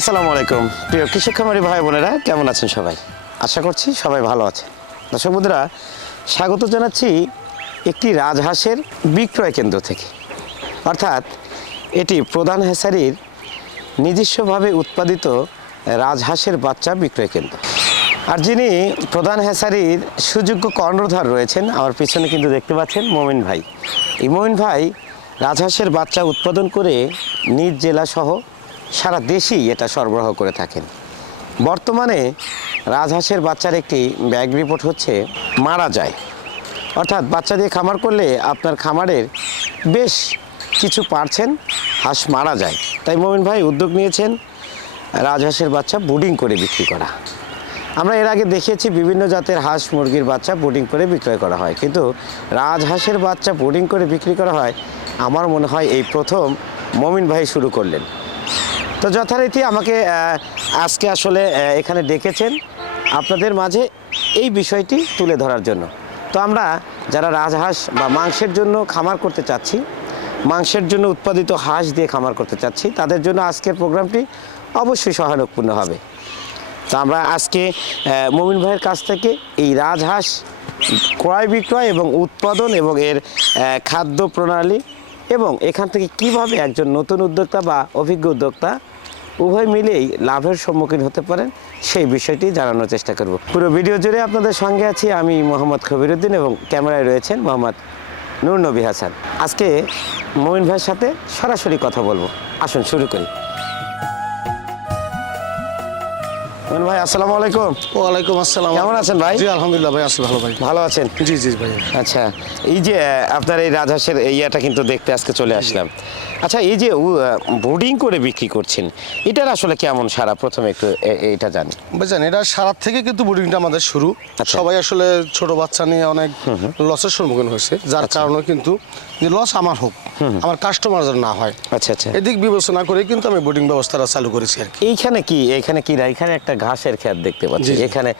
আসসালামু আলাইকুম। প্রিয় কৃষক খামারি ভাই বোনেরা, কেমন আছেন সবাই? আশা করছি সবাই ভালো আছে দর্শক বন্ধুরা, স্বাগত জানাচ্ছি একটি রাজহাঁসের বিক্রয় কেন্দ্র থেকে। অর্থাৎ এটি প্রধান হেসারির নিজস্বভাবে উৎপাদিত রাজহাঁসের বাচ্চা বিক্রয় কেন্দ্র। আর যিনি প্রধান হেসারির সুযোগ্য কর্ণধার রয়েছেন, আমার পিছনে কিন্তু দেখতে পাচ্ছেন মোমিন ভাই। এই মোমিন ভাই রাজহাঁসের বাচ্চা উৎপাদন করে নিজ জেলা সহ সারা দেশেই এটা সরবরাহ করে থাকেন। বর্তমানে রাজহাঁসের বাচ্চার একটি ব্যাগ রিপোর্ট হচ্ছে, মারা যায়। অর্থাৎ বাচ্চা দিয়ে খামার করলে আপনার খামারের বেশ কিছু পারছেন, হাঁস মারা যায়। তাই মোমিন ভাই উদ্যোগ নিয়েছেন রাজহাঁসের বাচ্চা বুডিং করে বিক্রি করা। আমরা এর আগে দেখিয়েছি বিভিন্ন জাতের হাঁস, মুরগির বাচ্চা বোর্ডিং করে বিক্রয় করা হয়। কিন্তু রাজহাঁসের বাচ্চা বোর্ডিং করে বিক্রি করা হয়, আমার মনে হয় এই প্রথম মমিন ভাই শুরু করলেন। তো যথারীতি আমাকে আজকে আসলে এখানে ডেকেছেন আপনাদের মাঝে এই বিষয়টি তুলে ধরার জন্য। তো আমরা যারা রাজহাঁস বা মাংসের জন্য খামার করতে চাচ্ছি, মাংসের জন্য উৎপাদিত হাঁস দিয়ে খামার করতে চাচ্ছি, তাদের জন্য আজকের প্রোগ্রামটি অবশ্যই সহায়কপূর্ণ হবে। তো আমরা আজকে মমিন ভাইয়ের কাছ থেকে এই রাজহাঁস ক্রয় বিক্রয় এবং উৎপাদন এবং এর খাদ্য প্রণালী এবং এখান থেকে কীভাবে একজন নতুন উদ্যোক্তা বা অভিজ্ঞ উদ্যোক্তা উভয় মিলেই লাভের সম্মুখীন হতে পারেন, সেই বিষয়টি জানানোর চেষ্টা করব। পুরো ভিডিও জুড়ে আপনাদের সঙ্গে আছি আমি মোহাম্মদ খবিরুদ্দিন এবং ক্যামেরায় রয়েছেন মোহাম্মদ নূর নবী হাসান। আজকে মমিন ভাইয়ের সাথে সরাসরি কথা বলব। আসুন, শুরু করি। ভাই আসসালামু আলাইকুম। ওয়ালাইকুম আসসালাম। কেমন আছেন ভাই? জি আলহামদুলিল্লাহ ভাই আছি ভালো ভাই। ভালো আছেন? জি জি ভাই। আচ্ছা এই যে আপনার এই রাজহাঁসের ইয়েটা কিন্তু দেখতে আজকে চলে আসলাম। আচ্ছা এই যে বোর্ডিং করে বিক্রি করছেন এটার আসলে কেমন সারা প্রথমে একটু এ- এইটা জানি। বুঝছেন এটা সারাত থেকে কিন্তু বোর্ডিংটা আমাদের শুরু। আচ্ছা। সবাই আসলে ছোট বাচ্চা নিয়ে অনেক লসের সম্মুখীন হয়েছে। যার আচ্ছা। কারণে কিন্তু যে লস আমার হোক আমার কাস্টমার যেন না হয়। আচ্ছা আচ্ছা। এদিক বিবেচনা করে কিন্তু আমি বোর্ডিং ব্যবস্থাটা চালু করেছি আর কি। এইখানে কি এইখানে কি না এখানে একটা ঘাসের খেত দেখতে পাচ্ছি। এখানে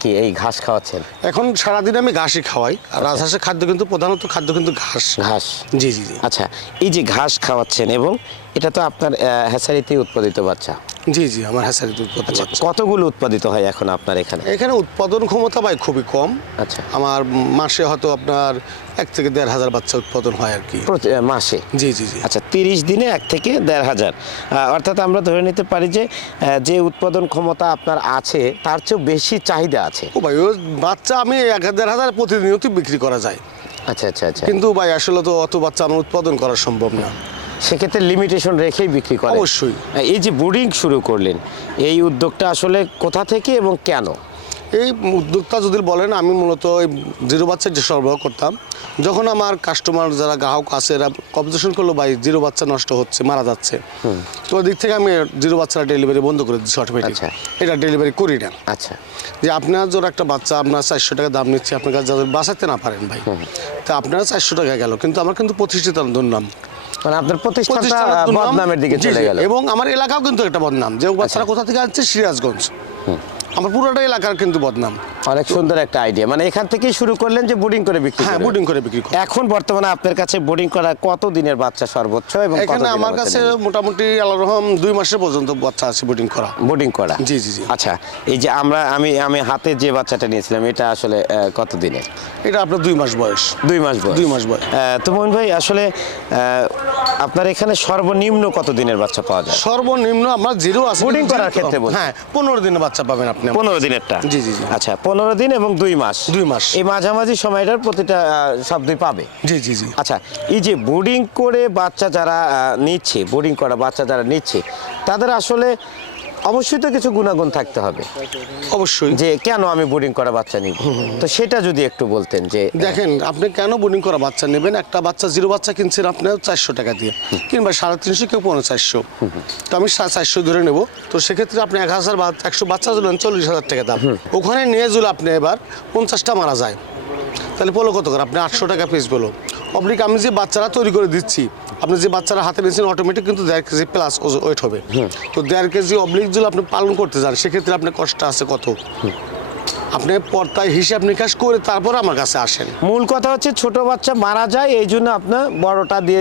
কি এই ঘাস খাওয়াচ্ছেন? এখন সারাদিন আমি ঘাসই খাওয়াই। আর রাজহাঁসের খাদ্য কিন্তু প্রধানত খাদ্য কিন্তু ঘাস। ঘাস। জি জি আচ্ছা এই যে ঘাস খাওয়াচ্ছেন এবং এটা তো আপনার আহ, উৎপাদিত বাচ্চা। জি জি আমার হ্যাসারি দুধ আচ্ছা কতগুলো উৎপাদিত হয় এখন আপনার এখানে? এখানে উৎপাদন ক্ষমতা ভাই খুবই কম। আচ্ছা। আমার মাসে হয়তো আপনার এক থেকে দেড় হাজার বাচ্চা উৎপাদন হয় আর কি। প্রতি- আহ, মাসে? জি জি জি। আচ্ছা তিরিশ দিনে এক থেকে দেড় হাজার। আহ, অর্থাৎ আমরা ধরে নিতে পারি যে আহ, যে উৎপাদন ক্ষমতা আপনার আছে তার চেয়েও বেশি চাহিদা আছে। ও ভাই ও বাচ্চা আমি এক দেড় হাজার প্রতিনিয়ত বিক্রি করা যায়। আচ্ছা আচ্ছা আচ্ছা। কিন্তু ভাই আসলে তো অত বাচ্চা আমার উৎপাদন করা সম্ভব না। সেক্ষেত্রে লিমিটেশন রেখেই বিক্রি করে। অবশ্যই। এই যে বোর্ডিং শুরু করলেন এই উদ্যোগটা আসলে কোথা থেকে এবং কেন? এই উদ্যোক্তা যদি বলেন আমি মূলত এই জিরো বাচ্চা যে সরবরাহ করতাম। যখন আমার কাস্টমার যারা গ্রাহক আছে এরা অবজেকশন করল ভাই জিরো বাচ্চা নষ্ট হচ্ছে মারা যাচ্ছে। তো ওই দিক থেকে আমি জিরো বাচ্চার ডেলিভারি বন্ধ করে দিচ্ছি অটোমেটিক। এটা ডেলিভারি করি না। আচ্ছা। যে আপনার জোর একটা বাচ্চা আপনার চারশো টাকা দাম নিচ্ছে আপনার কাছে যাদের বাঁচাতে না পারেন ভাই। তা আপনারা চারশো টাকা গেল কিন্তু আমার কিন্তু প্রতিষ্ঠিত দুর্নাম মানে আপনার প্রতিষ্ঠানটা বদনামের দিকে চলে গেল। এবং আমার এলাকাও কিন্তু একটা বদনাম যে বাচ্চারা কোথা থেকে আসছে সিরাজগঞ্জ। আমার পুরোটা এলাকার কিন্তু বদনাম। অনেক সুন্দর একটা আইডিয়া মানে এখান থেকেই শুরু করলেন যে বোর্ডিং করে বিক্রি হ্যাঁ। বোর্ডিং করে বিক্রি করি। এখন বর্তমানে আপনার কাছে বোর্ডিং করা কত দিনের বাচ্চা সর্বোচ্চ এবং এখানে আমার কাছে মোটামুটি আল্লাহ রহম দুই মাসের পর্যন্ত বাচ্চা আছে বোর্ডিং করা। বোর্ডিং করা? জি, জি, জি। আচ্ছা এই যে আমরা আমি আমি হাতে যে বাচ্চাটা নিয়েছিলাম এটা আসলে কত দিনের? এটা আপনার দুই মাস বয়স। দুই মাস বয়স। দুই মাস বয়স। তো মোহন ভাই আসলে আপনার এখানে সর্বনিম্ন কত দিনের বাচ্চা পাওয়া যায়? সর্বনিম্ন আমরা জিরো আছে কিন্তু করার ক্ষেত্রে। হ্যাঁ পনেরো দিনের বাচ্চা পাবেন আপনি। পনেরো দিনেরটা? জি, জি, জি। আচ্ছা পনেরো দিন এবং দুই মাস। দুই মাস। এই মাঝামাঝি সময়টার প্রতিটা শব্দই পাবে। জি জি জি। আচ্ছা এই যে বোর্ডিং করে বাচ্চা যারা নিচ্ছে বোর্ডিং করা বাচ্চা যারা নিচ্ছে তাদের আসলে অবশ্যই তো কিছু গুণাগুণ থাকতে হবে। অবশ্যই। যে কেন আমি বোর্ডিং করা বাচ্চা নিব? তো সেটা যদি একটু বলতেন যে দেখেন আপনি কেন বোর্ডিং করা বাচ্চা নেবেন? একটা বাচ্চা জিরো বাচ্চা কিনছেন আপনার চারশো টাকা দিয়ে। কিংবা সাড়ে তিনশো কেউ পনেরো চারশো। তো আমি চারশো ধরে নেব। তো সেক্ষেত্রে আপনি এক হাজার বা একশো বাচ্চা দিলেন চল্লিশ হাজার টাকা দাম। ওখানে নিয়ে যদি আপনি এবার পঞ্চাশটা মারা যায়। তাহলে পলো কত করে? আপনি আটশো টাকা পিস বলো। অবলিক আমি যে বাচ্চারা তৈরি করে দিচ্ছি আপনি যে বাচ্চারা হাতে নিয়েছেন অটোমেটিক কিন্তু দেড় কেজি প্লাস ওয়েট হবে। তো দেড় কেজি অবলিক যদি আপনি পালন করতে যান সেক্ষেত্রে আপনার কষ্ট আছে কত? আপনি পর্তায় হিসাব নিকাশ করে তারপর আমার কাছে আসেন। মূল কথা হচ্ছে ছোট বাচ্চা মারা যায় এই জন্য আপনার বড়টা দিয়ে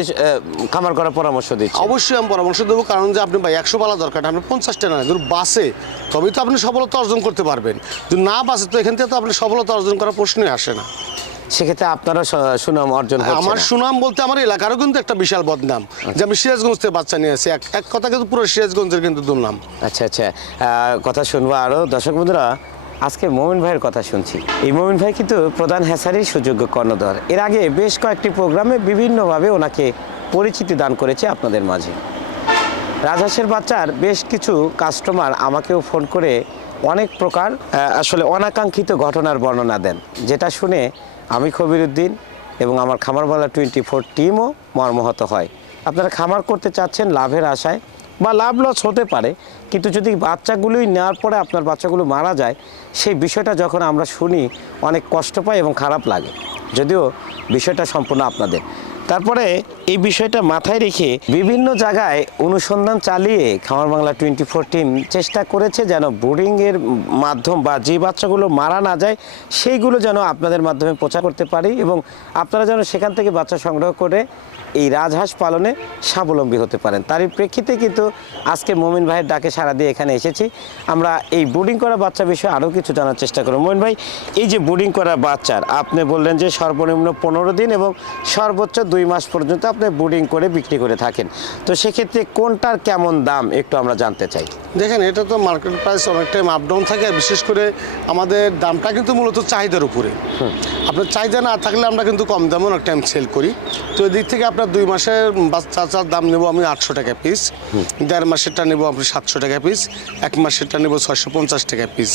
খামার করার পরামর্শ দিচ্ছে অবশ্যই আমি পরামর্শ দেবো কারণ যে আপনি ভাই একশো পালা দরকার আপনি পঞ্চাশটা না ধরুন বাসে তবেই তো আপনি সফলতা অর্জন করতে পারবেন। যদি না বাসে তো এখান থেকে তো আপনি সফলতা অর্জন করার প্রশ্নই আসে না। সেক্ষেত্রে আপনারা সুনাম অর্জন আমার সুনাম বলতে আমার এলাকারও কিন্তু একটা বিশাল বদনাম। যে আমি সিরাজগঞ্জ থেকে বাচ্চা নিয়ে আসি। এক এক কথা কিন্তু পুরো সিরাজগঞ্জের কিন্তু দুর্নাম। আচ্ছা আচ্ছা। কথা শুনব আরও দর্শক বন্ধুরা আজকে মোমিন ভাইয়ের কথা শুনছি। এই মোমিন ভাই কিন্তু প্রধান হ্যাসারির সুযোগ্য কর্ণধর। এর আগে বেশ কয়েকটি প্রোগ্রামে বিভিন্নভাবে ওনাকে পরিচিতি দান করেছে আপনাদের মাঝে। রাজহাঁসের বাচ্চার বেশ কিছু কাস্টমার আমাকেও ফোন করে অনেক প্রকার আসলে অনাকাঙ্ক্ষিত ঘটনার বর্ণনা দেন। যেটা শুনে আমি কবিরুদ্দিন এবং আমার খামারওয়ালা টোয়েন্টি ফোর টিমও মর্মহত হয়। আপনারা খামার করতে চাচ্ছেন লাভের আশায় বা লাভ লস হতে পারে, কিন্তু যদি বাচ্চাগুলোই নেওয়ার পরে আপনার বাচ্চাগুলো মারা যায়, সেই বিষয়টা যখন আমরা শুনি, অনেক কষ্ট পাই এবং খারাপ লাগে। যদিও বিষয়টা সম্পূর্ণ আপনাদের। তারপরে এই বিষয়টা মাথায় রেখে বিভিন্ন জায়গায় অনুসন্ধান চালিয়ে খামার বাংলা টোয়েন্টি ফোর টিম চেষ্টা করেছে যেন বোর্ডিংয়ের মাধ্যম বা যে বাচ্চাগুলো মারা না যায়, সেইগুলো যেন আপনাদের মাধ্যমে প্রচার করতে পারি এবং আপনারা যেন সেখান থেকে বাচ্চা সংগ্রহ করে এই রাজহাঁস পালনে স্বাবলম্বী হতে পারেন। তারই প্রেক্ষিতে কিন্তু আজকে মোমিন ভাইয়ের ডাকে সাড়া দিয়ে এখানে এসেছি। আমরা এই বোর্ডিং করা বাচ্চা বিষয়ে আরও কিছু জানার চেষ্টা করব। মোমিন ভাই, এই যে বোর্ডিং করা বাচ্চার, আপনি বললেন যে সর্বনিম্ন পনেরো দিন এবং সর্বোচ্চ দুই মাস পর্যন্ত আপনি বোর্ডিং করে বিক্রি করে থাকেন। তো সেক্ষেত্রে কোনটার কেমন দাম একটু আমরা জানতে চাই। দেখেন এটা তো মার্কেট প্রাইস অনেক টাইম আপ ডাউন থাকে আর বিশেষ করে আমাদের দামটা কিন্তু মূলত চাহিদার উপরে। আপনার চাহিদা না থাকলে আমরা কিন্তু কম দামে অনেক টাইম সেল করি। তো এদিক থেকে আপনার দুই মাসের বাচ্চার দাম নেব আমি আটশো টাকা পিস দেড় মাসেরটা নেব আপনি সাতশো টাকা পিস এক মাসেরটা নেব ছয়শো পঞ্চাশ টাকা পিস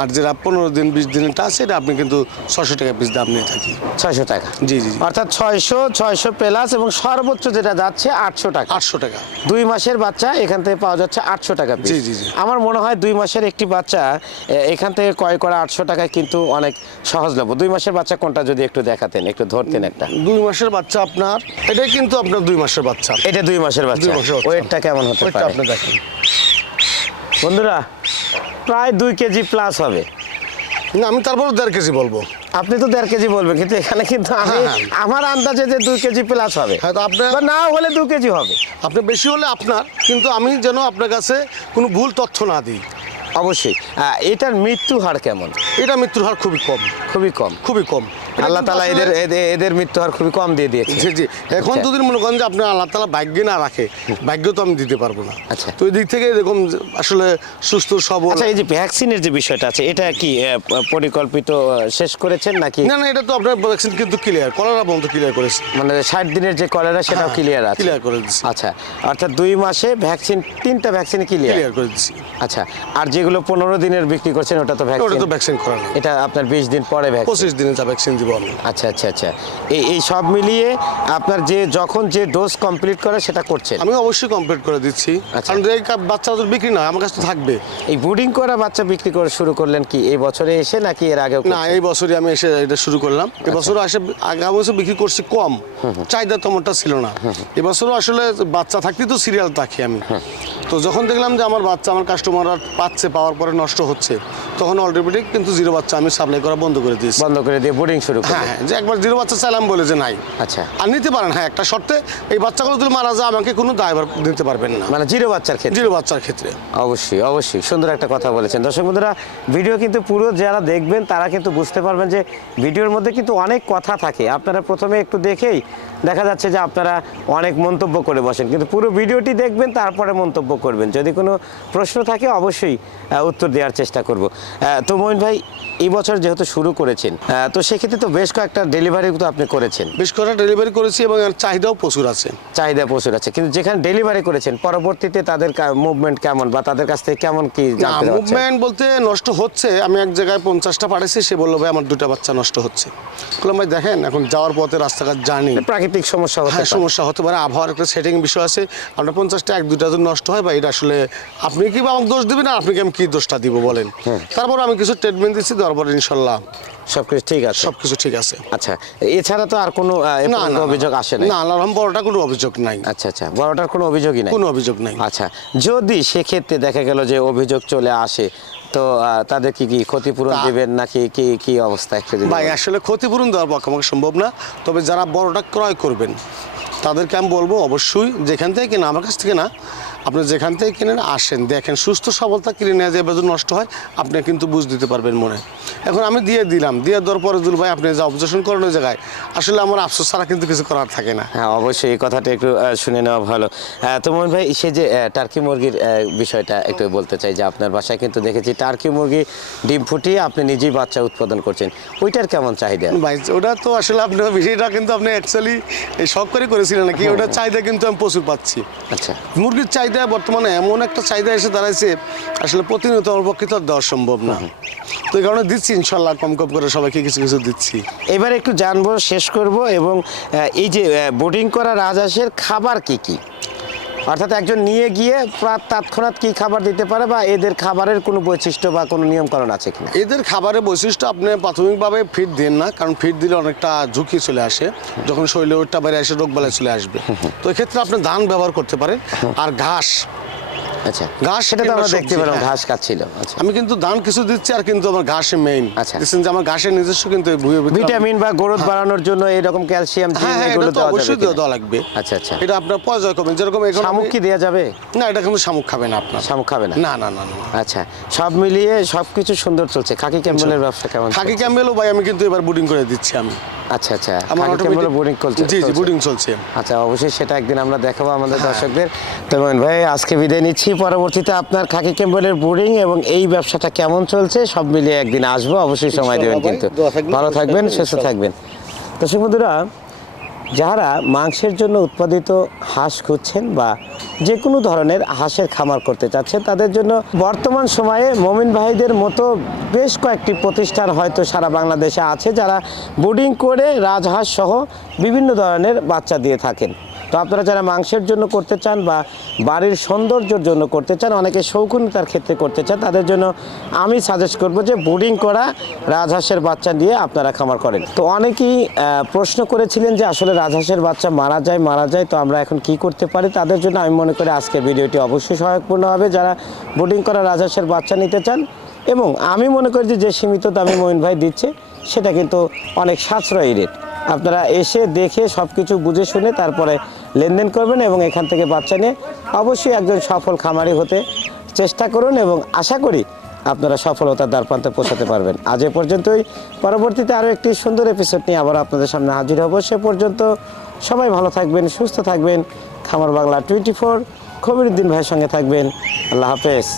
আর যেটা পনেরো দিন বিশ দিনেরটা আছে এটা আপনি কিন্তু ছশো টাকা পিস দাম নিয়ে থাকি। ছয়শো টাকা। জি জি জি। অর্থাৎ ছয়শো ছয়শো প্লাস এবং সর্বোচ্চ যেটা যাচ্ছে আটশো টাকা। আটশো টাকা। দুই মাসের বাচ্চা এখান থেকে পাওয়া যাচ্ছে আটশো টাকা জি, জি, জি। আমার মনে হয় দুই মাসের একটি বাচ্চা এখান থেকে ক্রয় করা আটশো টাকায় কিন্তু অনেক সহজ সহজলভ্য। দুই মাসের বাচ্চা কোনটা যদি একটু দেখাতেন একটু ধরতেন একটা। দুই মাসের বাচ্চা আপনার এটাই কিন্তু আপনার দুই মাসের বাচ্চা। এটা দুই মাসের বাচ্চা। ওয়েটটা কেমন হতে পারে? আপনি দেখেন। বন্ধুরা প্রায় দুই কেজি প্লাস হবে। না আমি তারপরে দেড় কেজি বলব। আপনি তো দেড় কেজি বলবেন কিন্তু এখানে কিন্তু আমি হ্যাঁ, হ্যাঁ। আমার আন্দাজে যে দুই কেজি প্লাস হবে। হয়তো আপনার না হলে দু কেজি হবে। আপনি বেশি হলে আপনার কিন্তু আমি যেন আপনার কাছে কোনো ভুল তথ্য না দিই। অবশ্যই। এটার মৃত্যু হার কেমন? এটা মৃত্যুর হার খুবই কম। খুবই কম। খুবই কম। আল্লাহ তালা এদের এদের- মৃত্যু হার খুবই কম দিয়ে দিয়েছে। জি জি। এখন আচ্ছা। যদি মনে করেন যে আপনি আল্লাহ তালা ভাগ্যে না রাখে ভাগ্য তো আমি দিতে পারব না। আচ্ছা। তো দিক থেকে এরকম আসলে সুস্থ সবল আচ্ছা এই যে ভ্যাকসিনের যে বিষয়টা আছে এটা কি পরিকল্পিত শেষ করেছেন নাকি? না না এটা তো আপনার ভ্যাকসিন কিন্তু ক্লিয়ার কলেরা বন্ধ ক্লিয়ার করেছে মানে ষাট দিনের যে কলেরা সেটাও হ্যাঁ, ক্লিয়ার আছে। clear করে দিচ্ছি। আচ্ছা অর্থাৎ দুই মাসে ভ্যাকসিন তিনটা ভ্যাকসিন ক্লিয়ার ক্লিয়ার করে দিচ্ছি আচ্ছা আর যেগুলো পনেরো দিনের বিক্রি করছেন ওটা তো ওটা ভ্যাকসিন তো ভ্যাকসিন করা এটা আপনার বিশ দিন পরে ভ্যাকসিন পঁচিশ দিনে যা ভ্যাকসিন দিব আমি আচ্ছা আচ্ছা আচ্ছা। এই এই সব মিলিয়ে আপনার যে যখন যে ডোজ কমপ্লিট করে সেটা করছেন? আমি অবশ্যই কমপ্লিট করে দিচ্ছি। আচ্ছা। কারণ এই বাচ্চা তো বিক্রি না আমার কাছে তো থাকবে। এই বুডিং করা বাচ্চা বিক্রি করে শুরু করলেন কি এই বছরে এসে নাকি এর আগেও না এই বছরই আমি এসে এটা শুরু করলাম। আচ্ছা। এবছর আসে আগামী বছর বিক্রি করছি কম চাহিদা তেমনটা ছিল না। এবছরও আসলে বাচ্চা থাকতেই তো সিরিয়াল থাকি আমি। তো যখন দেখলাম যে আমার বাচ্চা আমার কাস্টমাররা পাচ্ছে পাওয়ার পরে নষ্ট হচ্ছে তখন অটোমেটিক কিন্তু জিরো বাচ্চা আমি সাপ্লাই করা বন্ধ করে দিয়েছি। বন্ধ করে দিয়ে বোর্ডিং শুরু হ্যাঁ হ্যাঁ যে একবার জিরো বাচ্চা চাইলাম বলে যে নাই। আচ্ছা। আর নিতে পারেন হ্যাঁ একটা শর্তে এই বাচ্চাগুলো যদি মারা যায় আমাকে কোনো দায়ভার দিতে পারবেন না। মানে জিরো বাচ্চার ক্ষেত্রে? জিরো বাচ্চার ক্ষেত্রে। অবশ্যই অবশ্যই সুন্দর একটা কথা বলেছেন। দর্শক বন্ধুরা ভিডিও কিন্তু পুরো যারা দেখবেন তারা কিন্তু বুঝতে পারবেন যে ভিডিওর মধ্যে কিন্তু অনেক কথা থাকে। আপনারা প্রথমে একটু দেখেই দেখা যাচ্ছে যে আপনারা অনেক মন্তব্য করে বসেন কিন্তু পুরো ভিডিওটি দেখবেন তারপরে মন্তব্য করবেন। যদি কোনো প্রশ্ন থাকে অবশ্যই উত্তর দেওয়ার চেষ্টা করব। তো মহিন ভাই এই বছর যেহেতু শুরু করেছেন তো সেক্ষেত্রে তো বেশ কয়েকটা ডেলিভারি তো আপনি করেছেন। বেশ কয়েকটা ডেলিভারি করেছি এবং চাহিদাও প্রচুর আছে। চাহিদা প্রচুর আছে কিন্তু যেখানে ডেলিভারি করেছেন পরবর্তীতে তাদের মুভমেন্ট কেমন বা তাদের কাছ থেকে কেমন কি মুভমেন্ট বলতে নষ্ট হচ্ছে। আমি এক জায়গায় পঞ্চাশটা পাঠাইছি সে বলল ভাই আমার দুটা বাচ্চা নষ্ট হচ্ছে। বললাম ভাই দেখেন এখন যাওয়ার পথে রাস্তাঘাট জানি প্রাকৃতিক সমস্যা হতে হ্যাঁ সমস্যা হতে পারে। আবহাওয়ার একটা সেটিং বিষয় আছে। আপনার পঞ্চাশটা এক দুটা যদি নষ্ট হয় বা এটা আসলে আপনি কি বা আমাকে দোষ দিবেন আর আপনাকে আমি কি দোষটা দিব বলেন? হ্যাঁ। তারপর আমি কিছু ট্রিটমেন্ট দিচ্ছি তারপর ইনশাল্লাহ। সবকিছু ঠিক আছে? সব কিছু ঠিক আছে। আচ্ছা এছাড়া তো আর কোনো না না অভিযোগ আসে না না আল্লাহ রহম বড়টা কোনো অভিযোগ নাই। আচ্ছা আচ্ছা বড়টার কোনো অভিযোগই নাই? কোনো অভিযোগ নাই। আচ্ছা যদি সেক্ষেত্রে দেখা গেল যে অভিযোগ চলে আসে তো তাদের কি কি ক্ষতিপূরণ দেবেন নাকি কি কি অবস্থা একটু ভাই আসলে ক্ষতিপূরণ দেওয়ার পক্ষে সম্ভব না তবে যারা বড়টা ক্রয় করবেন তাদেরকে আমি বলব অবশ্যই যেখান থেকে কেনা আমার কাছ থেকে না আপনি যেখান থেকে কিনেন আসেন। দেখেন সুস্থ সবলতা কিনে নেওয়া যায় বেজন নষ্ট হয় আপনি কিন্তু বুঝ দিতে পারবেন মনে। এখন আমি দিয়ে দিলাম। দিয়ে দেওয়ার পরে দুল ভাই আপনি যা অবজেকশন করেন ওই জায়গায় আসলে আমার আফসোস ছাড়া কিন্তু কিছু করার থাকে না। হ্যাঁ অবশ্যই এই কথাটা একটু শুনে নেওয়া ভালো। তো মোহন ভাই সে যে টার্কি মুরগির বিষয়টা একটু বলতে চাই যে আপনার বাসায় কিন্তু দেখেছি টার্কি মুরগি ডিম ফুটিয়ে আপনি নিজেই বাচ্চা উৎপাদন করছেন। ওইটার কেমন চাহিদা? ভাই ওটা তো আসলে আপনি বিষয়টা কিন্তু আপনি অ্যাকচুয়ালি শখ করে করেছিলেন নাকি? ওটা চাহিদা কিন্তু আমি প্রচুর পাচ্ছি। আচ্ছা। মুরগির চাহিদা বর্তমানে এমন একটা চাহিদা এসে দাঁড়াইছে আসলে প্রতিনিয়ত আমার পক্ষে তো আর দেওয়া সম্ভব না। তো এই কারণে দিচ্ছি ইনশাল্লাহ কম কম করে সবাইকে কিছু কিছু দিচ্ছি। এবার একটু জানব শেষ করব এবং এই যে বোটিং করা রাজহাঁসের খাবার কি কি? অর্থাৎ একজন নিয়ে গিয়ে তৎক্ষণাৎ কি খাবার দিতে পারে বা এদের খাবারের কোনো বৈশিষ্ট্য বা কোনো নিয়মকানুন আছে কিনা? এদের খাবারের বৈশিষ্ট্য আপনি প্রাথমিকভাবে ফিট দেন না, কারণ ফিট দিলে অনেকটা ঝুঁকি চলে আসে। যখন শরীরে ওইটা বাইরে এসে রোগ বালাই চলে আসবে। তো এক্ষেত্রে আপনি ধান ব্যবহার করতে পারেন, আর ঘাস আচ্ছা। ঘাস সেটা তো আমরা দেখতে পেলাম হ্যাঁ। ঘাস খাচ্ছিল আচ্ছা। আমি কিন্তু ধান কিছু দিচ্ছি আর কিন্তু আমার ঘাসে মেইন আচ্ছা। দেখছেন যে আমার ঘাসের নিজস্ব কিন্তু এই ভুঁইয়ের ভিতরে আমি- ভিটামিন বা গ্রোথ বাড়ানোর জন্য এরকম ক্যালসিয়াম হ্যাঁ হ্যাঁ এগুলো দেওয়া অবশ্যই দেওয়া লাগবে। আচ্ছা আচ্ছা। এটা আপনার পর্যায়ক্রমে যেরকম এখন শামুক কি দেওয়া যাবে? না এটা কিন্তু শামুক খাবে না আপনার। শামুক খাবে না? না না আচ্ছা সব মিলিয়ে সবকিছু সুন্দর চলছে। খাকি ক্যাম্বেলের ব্যবসা কেমন খাকি? ক্যাম্বেলও ভাই আমি কিন্তু এবার বুডিং করে দিচ্ছি আমি। আচ্ছা আচ্ছা। আমার automatic- বোর্ডিং চলছে জি জি। বুডিং চলছে। আচ্ছা অবশ্যই সেটা একদিন আমরা দেখাবো আমাদের হ্যাঁ। দর্শকদের। ভাই আজকে বিদায় নিচ্ছি। পরবর্তীতে আপনার খাকি ক্যাম্বেলের বোর্ডিং এবং এই ব্যবসাটা কেমন চলছে সব মিলিয়ে একদিন আসব। অবশ্যই সময় দেবেন কিন্তু। ভালো থাকবেন সুস্থ থাকবেন। দর্শক বন্ধুরা যারা মাংসের জন্য উৎপাদিত হাঁস খুঁজছেন বা যে কোনো ধরনের হাঁসের খামার করতে চাচ্ছে। তাদের জন্য বর্তমান সময়ে মমিন ভাইদের মতো বেশ কয়েকটি প্রতিষ্ঠান হয়তো সারা বাংলাদেশে আছে যারা বোর্ডিং করে রাজহাঁস সহ বিভিন্ন ধরনের বাচ্চা দিয়ে থাকেন। তো আপনারা যারা মাংসের জন্য করতে চান বা বাড়ির সৌন্দর্যের জন্য করতে চান, অনেকে শৌখিনতার ক্ষেত্রে করতে চান, তাদের জন্য আমি সাজেস্ট করব যে বোর্ডিং করা রাজহাঁসের বাচ্চা নিয়ে আপনারা খামার করেন। তো অনেকেই প্রশ্ন করেছিলেন যে আসলে রাজহাঁসের বাচ্চা মারা যায় মারা যায়, তো আমরা এখন কি করতে পারি? তাদের জন্য আমি মনে করি আজকের ভিডিওটি অবশ্যই সহায়কপূর্ণ হবে। যারা বোর্ডিং করা রাজহাঁসের বাচ্চা নিতে চান এবং আমি মনে করি যে যে সীমিত দামে মঈন ভাই দিচ্ছে, সেটা কিন্তু অনেক সাশ্রয়ী রেট আপনারা এসে দেখে সব কিছু বুঝে শুনে তারপরে লেনদেন করবেন এবং এখান থেকে বাচ্চা নিয়ে অবশ্যই একজন সফল খামারি হতে চেষ্টা করুন এবং আশা করি আপনারা সফলতার দ্বার প্রান্তে পৌঁছাতে পারবেন। আজ এ পর্যন্তই। পরবর্তীতে আরও একটি সুন্দর এপিসোড নিয়ে আবার আপনাদের সামনে হাজির হব। সে পর্যন্ত সবাই ভালো থাকবেন, সুস্থ থাকবেন। খামার বাংলা টোয়েন্টি ফোর খবির উদ্দিন ভাইয়ের সঙ্গে থাকবেন। আল্লাহ হাফেজ।